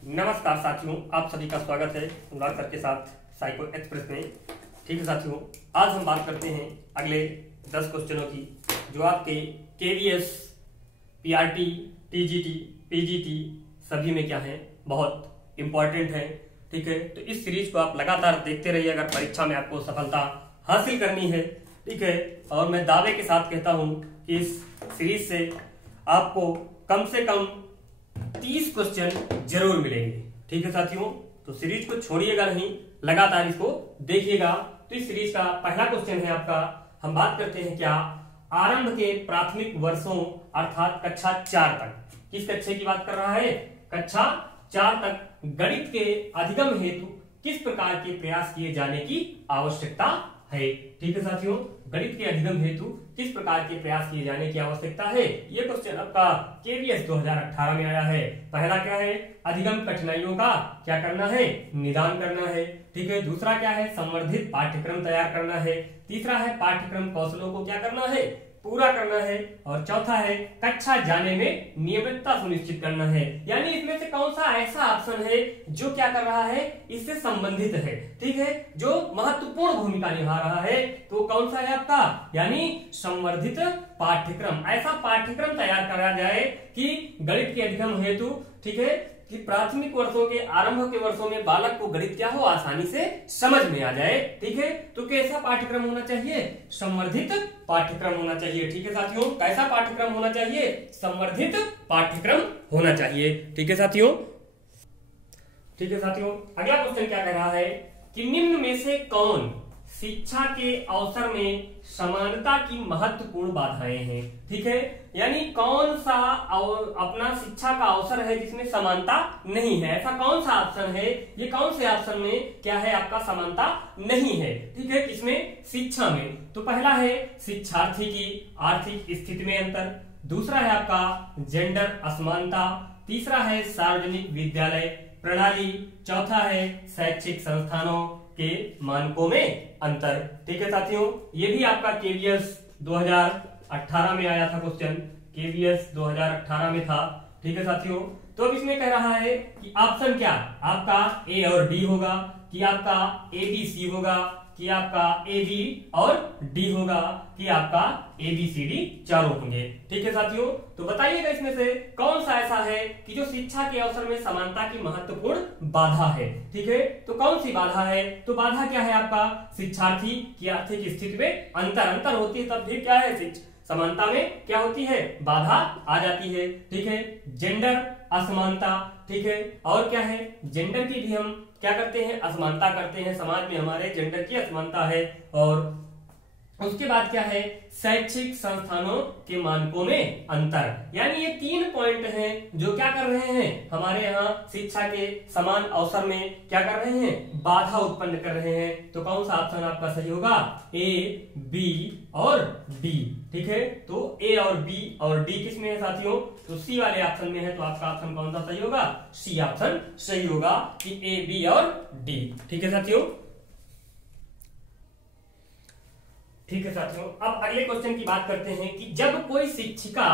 नमस्कार साथियों, आप सभी का स्वागत है अनुराग सर के साथ साइको एक्सप्रेस में। ठीक है साथियों, आज हम बात करते हैं अगले 10 क्वेश्चनों की जो आपके केवीएस, पीआरटी, टीजीटी, पीजीटी सभी में क्या है, बहुत इंपॉर्टेंट है। ठीक है, तो इस सीरीज को आप लगातार देखते रहिए अगर परीक्षा में आपको सफलता हासिल करनी है। ठीक है, और मैं दावे के साथ कहता हूं कि इस सीरीज से आपको कम से कम 30 क्वेश्चन जरूर मिलेंगे। ठीक है साथियों, तो सीरीज को छोड़िएगा नहीं, लगातार इसको देखिएगा। तो इस सीरीज का पहला क्वेश्चन है आपका, हम बात करते हैं क्या, आरंभ के प्राथमिक वर्षों अर्थात कक्षा 4 तक। किस कक्षा की बात कर रहा है? कक्षा 4 तक गणित के अधिगम हेतु किस प्रकार के प्रयास किए जाने की आवश्यकता है। ठीक है साथियों, गणित के अधिगम हेतु किस प्रकार के प्रयास किए जाने की आवश्यकता है, ये क्वेश्चन आपका केवीएस 2018 में आया है। पहला क्या है, अधिगम कठिनाइयों का क्या करना है, निदान करना है। ठीक है, दूसरा क्या है, संवर्धित पाठ्यक्रम तैयार करना है। तीसरा है पाठ्यक्रम कौशलों को क्या करना है, पूरा करना है। और चौथा है कक्षा जाने में नियमितता सुनिश्चित करना है। यानी इसमें से कौन सा ऐसा ऑप्शन है जो क्या कर रहा है, इससे संबंधित है। ठीक है, जो महत्वपूर्ण भूमिका निभा रहा है, तो कौन सा है आपका, यानी संवर्धित पाठ्यक्रम। ऐसा पाठ्यक्रम तैयार करा जाए कि गणित के अधिगम हेतु, ठीक है, कि प्राथमिक वर्षों के आरंभ के वर्षों में बालक को गणित क्या हो, आसानी से समझ में आ जाए। ठीक है, तो कैसा पाठ्यक्रम होना चाहिए, संवर्धित पाठ्यक्रम होना चाहिए। ठीक है साथियों, कैसा पाठ्यक्रम होना चाहिए, संवर्धित पाठ्यक्रम होना चाहिए। ठीक है साथियों, ठीक है साथियों, अगला क्वेश्चन क्या कह रहा है कि निम्न में से कौन शिक्षा के अवसर में समानता की महत्वपूर्ण बाधाएं हैं। ठीक है, यानी कौन सा अपना शिक्षा का अवसर है जिसमें समानता नहीं है, ऐसा कौन सा ऑप्शन है, ये कौन से ऑप्शन में क्या है आपका समानता नहीं है। ठीक है, किसमें, शिक्षा में। तो पहला है शिक्षार्थी की आर्थिक स्थिति में अंतर, दूसरा है आपका जेंडर असमानता, तीसरा है सार्वजनिक विद्यालय प्रणाली, चौथा है शैक्षिक संस्थानों के मानकों में अंतर। ठीक है साथियों, ये भी आपका केवीएस 2018 में आया था क्वेश्चन, केवीएस 2018 में था। ठीक है साथियों, तो अब इसमें कह रहा है कि ऑप्शन क्या आपका ए और डी होगा, कि आपका ए बी सी होगा, कि आपका ए बी और डी होगा, कि आपका ए बी सी डी चारों होंगे। ठीक है साथियों, तो बताइएगा इसमें से कौन सा ऐसा है कि जो शिक्षा के अवसर में समानता की महत्वपूर्ण बाधा है। ठीक है, तो कौन सी बाधा है, तो बाधा क्या है आपका, शिक्षार्थी की आर्थिक स्थिति में अंतर होती है, तब भी क्या है, समानता में क्या होती है, बाधा आ जाती है। ठीक है, जेंडर असमानता। ठीक है, और क्या है, जेंडर की भी हम क्या करते हैं, असमानता करते हैं, समाज में हमारे जेंडर की असमानता है। और उसके बाद क्या है, शैक्षिक संस्थानों के मानकों में अंतर। यानी ये 3 पॉइंट हैं जो क्या कर रहे हैं, हमारे यहाँ शिक्षा के समान अवसर में क्या कर रहे हैं, बाधा उत्पन्न कर रहे हैं। तो कौन सा ऑप्शन आपका सही होगा, ए, बी और डी। ठीक है, तो ए और बी और डी किस में है साथियों, तो सी वाले ऑप्शन में है। तो आपका ऑप्शन कौन सा सही होगा, सी ऑप्शन सही होगा, कि ए, बी और डी। ठीक है साथियों, ठीक है साथियों, अब अगले क्वेश्चन की बात करते हैं कि जब कोई शिक्षिका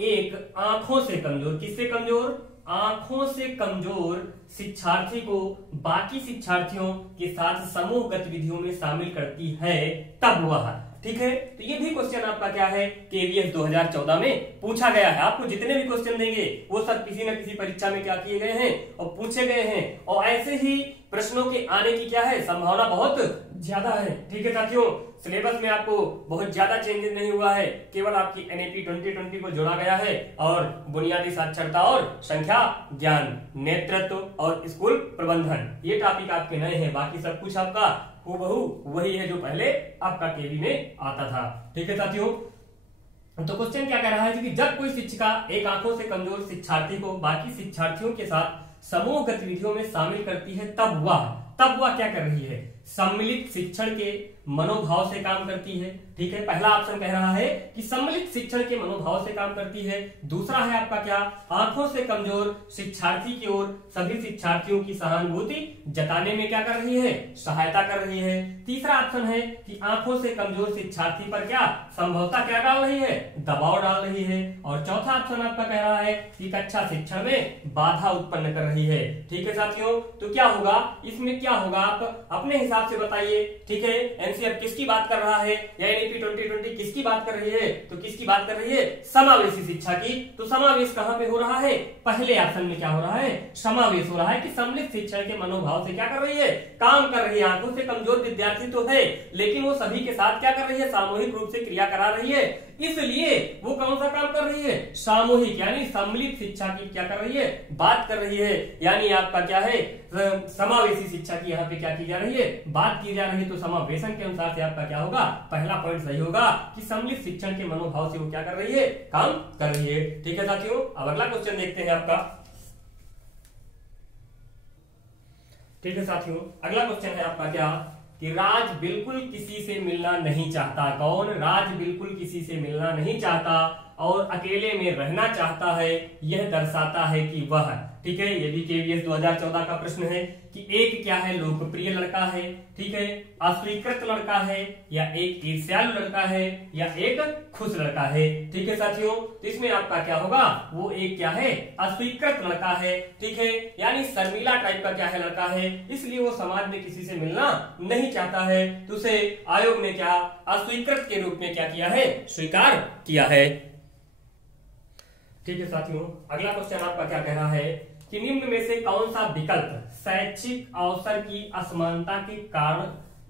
एक आंखों से कमजोर, किससे कमजोर, आंखों से कमजोर शिक्षार्थी को बाकी शिक्षार्थियों के साथ समूह गतिविधियों में शामिल करती है, तब वह। ठीक है, तो ये भी क्वेश्चन आपका क्या है, केवीएस 2014 में पूछा गया है। आपको जितने भी क्वेश्चन देंगे वो सब किसी न किसी परीक्षा में क्या किए गए हैं और पूछे गए हैं, और ऐसे ही प्रश्नों के आने की क्या है, संभावना बहुत ज्यादा है। ठीक है साथियों, सिलेबस में आपको बहुत ज्यादा चेंजेस नहीं हुआ है, केवल आपकी एनईपी 2020 को जोड़ा गया है, और बुनियादी साक्षरता और संख्या ज्ञान, नेतृत्व और स्कूल प्रबंधन, ये टॉपिक आपके नए हैं। बाकी सब कुछ आपका हूबहू वही है जो पहले आपका केवी में आता था। ठीक है साथियों, तो क्वेश्चन क्या कह रहा है कि जब कोई शिक्षिका एक आंखों से कमजोर शिक्षार्थी को बाकी शिक्षार्थियों के साथ समूह गतिविधियों में शामिल करती है, तब वह क्या कर रही है, सम्मिलित शिक्षण के मनोभाव से काम करती है, ठीक है, पहला ऑप्शन कह रहा है कि सम्मिलित शिक्षण के मनोभाव से काम करती है। दूसरा है आपका क्या, आंखों से कमजोर शिक्षार्थी की ओर सभी शिक्षार्थियों की सहानुभूति जताने में क्या कर रही है, सहायता कर रही है। तीसरा ऑप्शन है कि आंखों से कमजोर शिक्षार्थी पर क्या संभवतः क्या डाल रही है, दबाव डाल रही है। और चौथा ऑप्शन आपका कह रहा है कि कक्षा शिक्षण में बाधा उत्पन्न कर रही है। ठीक है साथियों, तो क्या होगा इसमें, क्या होगा आप अपने हिसाब से बताइए। ठीक है, एनसीईआरटी किसकी बात कर रहा है या एनईपी 2020 किसकी बात कर रही है, तो किसकी बात कर रही है, समावेशी शिक्षा की। तो समावेश कहां पे हो रहा है, पहले ऑप्शन में क्या हो रहा है, समावेश हो रहा है कि सम्मिलित शिक्षण के मनोभाव से क्या कर रही है, काम कर रही है। आंखों से कमजोर विद्यार्थी तो है, लेकिन वो सभी के साथ क्या कर रही है, सामूहिक रूप से क्रिया करा रही है, इसलिए वो कौन सा काम कर रही है, सामूहिक यानी सम्मिलित शिक्षा की क्या कर रही है, बात कर रही है। यानी आपका क्या है, समावेशी शिक्षा की यहाँ पे क्या की जा रही है, बात की जा रही है। तो समावेशन के अनुसार से आपका क्या होगा, पहला पॉइंट सही होगा कि सम्मिलित शिक्षण के मनोभाव से वो क्या कर रही है, काम कर रही है। ठीक है साथियों, अब अगला क्वेश्चन देखते हैं आपका। ठीक है साथियों, अगला क्वेश्चन है आपका क्या कि राज बिल्कुल किसी से मिलना नहीं चाहता। कौन, राज बिल्कुल किसी से मिलना नहीं चाहता और अकेले में रहना चाहता है, यह दर्शाता है कि वह। ठीक है, ये भी केवीएस 2014 का प्रश्न है कि एक क्या है, लोकप्रिय लड़का है, ठीक है, अस्वीकृत लड़का है, या एक ईर्ष्यालु लड़का है, या एक खुश लड़का है। ठीक है साथियों, तो इसमें आपका क्या होगा, वो एक क्या है, अस्वीकृत लड़का है। ठीक है, यानी शर्मीला टाइप का क्या है, लड़का है, इसलिए वो समाज में किसी से मिलना नहीं चाहता है। तो उसे आयोग ने क्या अस्वीकृत के रूप में क्या किया है, स्वीकार किया है। ठीक है साथियों, अगला क्वेश्चन आपका क्या कह रहा है कि निम्न में से कौन सा विकल्प शैक्षिक अवसर की असमानता के कारण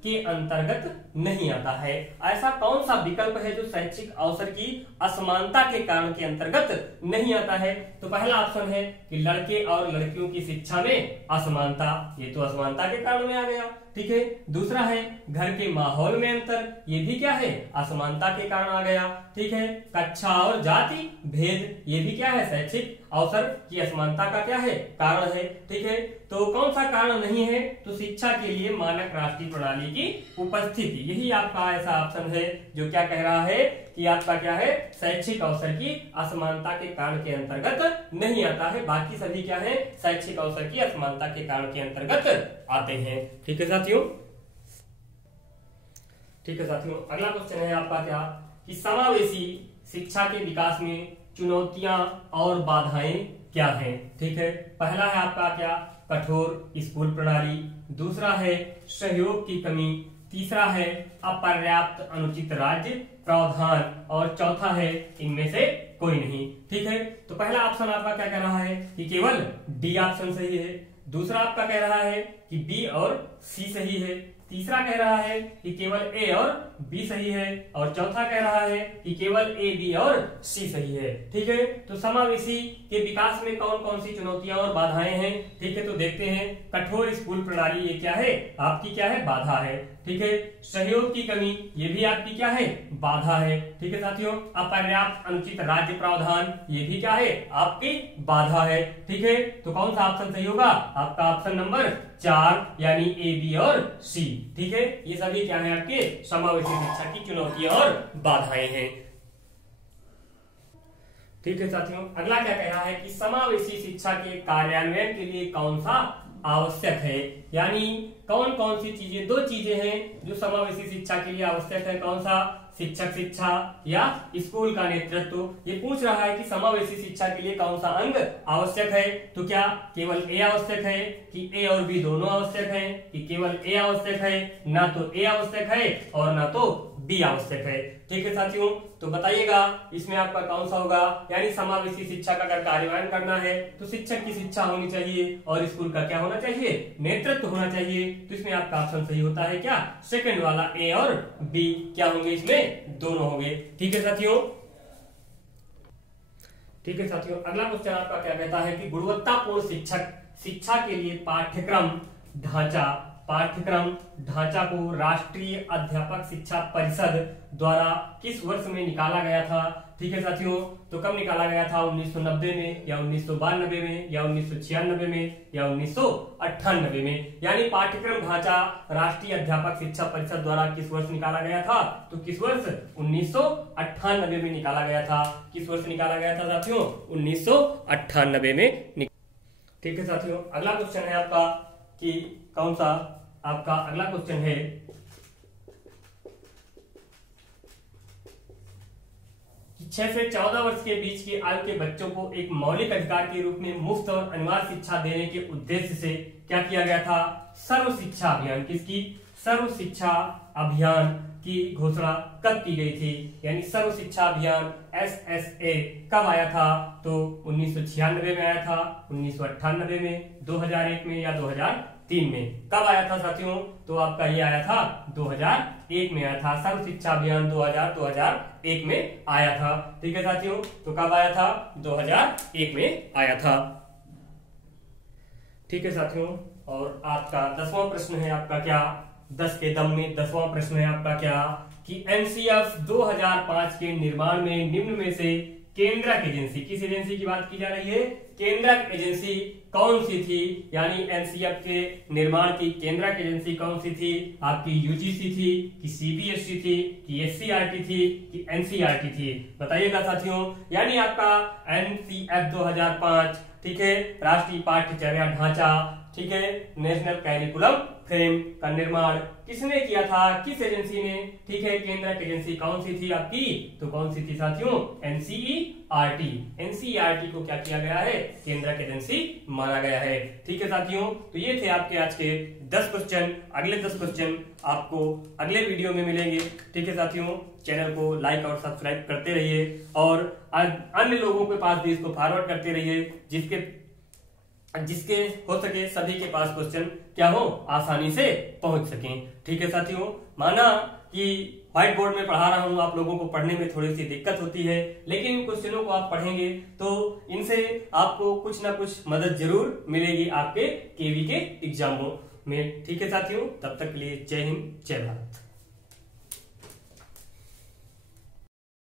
के अंतर्गत नहीं आता है। ऐसा कौन सा विकल्प है जो शैक्षिक अवसर की असमानता के कारण के अंतर्गत नहीं आता है। तो पहला ऑप्शन है कि लड़के और लड़कियों की शिक्षा में असमानता, ये तो असमानता के कारण में आ गया। ठीक है, दूसरा है घर के माहौल में अंतर, ये भी क्या है, असमानता के कारण आ गया। ठीक है, कक्षा और जाति भेद, ये भी क्या है, शैक्षिक अवसर की असमानता का क्या है, कारण है। ठीक है, तो कौन सा कारण नहीं है, तो शिक्षा के लिए मानक राष्ट्रीय प्रणाली की उपस्थिति, यही आपका ऐसा ऑप्शन है जो क्या कह रहा है कि आपका क्या है, शैक्षिक अवसर की असमानता के कारण के अंतर्गत नहीं आता है। बाकी सभी क्या है, शैक्षिक अवसर की असमानता के कारण के अंतर्गत आते हैं। ठीक है साथियों, ठीक है साथियों, अगला क्वेश्चन है आपका क्या कि समावेशी शिक्षा के विकास में चुनौतियां और बाधाएं क्या हैं। ठीक है, पहला है आपका क्या, कठोर स्कूल प्रणाली, दूसरा है सहयोग की कमी, तीसरा है अपर्याप्त अनुचित राज्य प्रावधान, और चौथा है इनमें से कोई नहीं। ठीक है, तो पहला ऑप्शन आपका क्या कह रहा है कि केवल डी ऑप्शन सही है, दूसरा आपका कह रहा है कि बी और सी सही है, तीसरा कह रहा है कि केवल ए और बी सही है, और चौथा कह रहा है कि केवल ए, बी और सी सही है। ठीक है, तो समावेशी के विकास में कौन कौन सी चुनौतियां और बाधाएं हैं। ठीक है, तो देखते हैं। कठोर स्कूल प्रणाली, ये क्या है, आपकी क्या है, बाधा है। ठीक है, सहयोग की कमी, ये भी आपकी क्या है, बाधा है। ठीक है साथियों, अपर्याप्त अनुचित राज्य प्रावधान, ये भी क्या है, आपकी बाधा है। ठीक है, तो कौन सा ऑप्शन सही होगा, आपका ऑप्शन नंबर 4 यानी ए, बी और सी। ठीक है, ये सभी क्या है, आपके समावेशी शिक्षा की चुनौतियां और बाधाएं हैं। ठीक है साथियों, अगला क्या कह रहा है कि समावेशी शिक्षा के कार्यान्वयन के लिए कौन सा आवश्यक है, यानी कौन कौन सी चीजें, दो चीजें हैं जो समावेशी शिक्षा के लिए आवश्यक है। कौन सा, शिक्षक शिक्षा या स्कूल का नेतृत्व। ये पूछ रहा है कि समावेशी शिक्षा के लिए कौन सा अंग आवश्यक है। तो क्या केवल ए आवश्यक है, कि ए और बी दोनों आवश्यक है, कि केवल ए आवश्यक है, ना तो ए आवश्यक है और ना तो बी आवश्यक है। ठीक है साथियों, तो बताइएगा इसमें आपका कौन सा होगा। यानी समावेशी शिक्षा का अगर कार्यान्वयन करना है तो शिक्षक की शिक्षा होनी चाहिए और स्कूल का क्या होना चाहिए, नेतृत्व होना चाहिए। तो इसमें आपका ऑप्शन सही होता है क्या, सेकंड वाला, ए और बी क्या होंगे, इसमें दोनों होंगे। ठीक है साथियों, ठीक है साथियों, अगला क्वेश्चन आपका क्या कहता है कि गुणवत्तापूर्ण शिक्षा के लिए पाठ्यक्रम ढांचा पाठ्यक्रम ढांचा को राष्ट्रीय अध्यापक शिक्षा परिषद द्वारा किस वर्ष में निकाला गया था? ठीक है साथियों, तो कब निकाला गया था? 1990 में या 1992 में या 1996 में या 1998 में। यानी पाठ्यक्रम ढांचा राष्ट्रीय अध्यापक शिक्षा परिषद द्वारा किस वर्ष निकाला गया था? तो किस वर्ष? 1998 में निकाला गया था। किस वर्ष निकाला गया था साथियों? 1998 में। ठीक है साथियों, अगला क्वेश्चन है आपका कि कौन सा? आपका अगला क्वेश्चन है कि 6 से 14 वर्ष के बीच की आयु के बच्चों को एक मौलिक अधिकार के रूप में मुफ्त और अनिवार्य शिक्षा देने के उद्देश्य से क्या किया गया था? सर्व शिक्षा अभियान। किसकी? सर्व शिक्षा अभियान की घोषणा कब की गई थी? यानी सर्व शिक्षा अभियान SSA कब आया था? तो 1996 में आया था, 1998 में, 2001 में या 2003 में? कब आया था साथियों? तो आपका ये आया था 2001 में आया था। सर्व शिक्षा अभियान 2001 में आया था। ठीक है साथियों, तो कब आया था? 2001 में आया था। ठीक है साथियों, और आपका 10वां प्रश्न है आपका क्या? 10 के दम में 10वां प्रश्न है आपका क्या कि NCF 2005 के निर्माण में निम्न में से केंद्रक एजेंसी, किस एजेंसी की बात की जा रही है? केंद्रक एजेंसी कौन सी थी? यानी NCF के निर्माण की केंद्रक एजेंसी कौन सी थी? आपकी UGC थी कि CBSE थी कि SCERT थी कि NCERT थी? बताइएगा साथियों। यानी आपका NCF 2005, ठीक है, राष्ट्रीय पाठ्यचर्या ढांचा, ठीक है, नेशनल कैरिकुलम फ्रेम का निर्माण किसने किया था? किस एजेंसी ने? ठीक है, केंद्रक एजेंसी कौन सी थी आपकी? तो कौन सी थी साथियों? NCERT। NCERT को क्या किया गया है? केंद्रक एजेंसी माना गया है। ठीक है साथियों, तो ये थे आपके आज के 10 क्वेश्चन। अगले 10 क्वेश्चन आपको अगले वीडियो में मिलेंगे। ठीक है साथियों, चैनल को लाइक और सब्सक्राइब करते रहिए और अन्य लोगों के पास भी इसको फॉरवर्ड करते रहिए, जिसके हो सके सभी के पास क्वेश्चन क्या हो, आसानी से पहुंच सकें। ठीक है साथियों, माना कि व्हाइट बोर्ड में पढ़ा रहा हूं, आप लोगों को पढ़ने में थोड़ी सी दिक्कत होती है, लेकिन इन क्वेश्चनों को आप पढ़ेंगे तो इनसे आपको कुछ ना कुछ मदद जरूर मिलेगी आपके केवी के एग्जामों में। ठीक है साथियों, तब तक के लिए जय हिंद, जय भारत।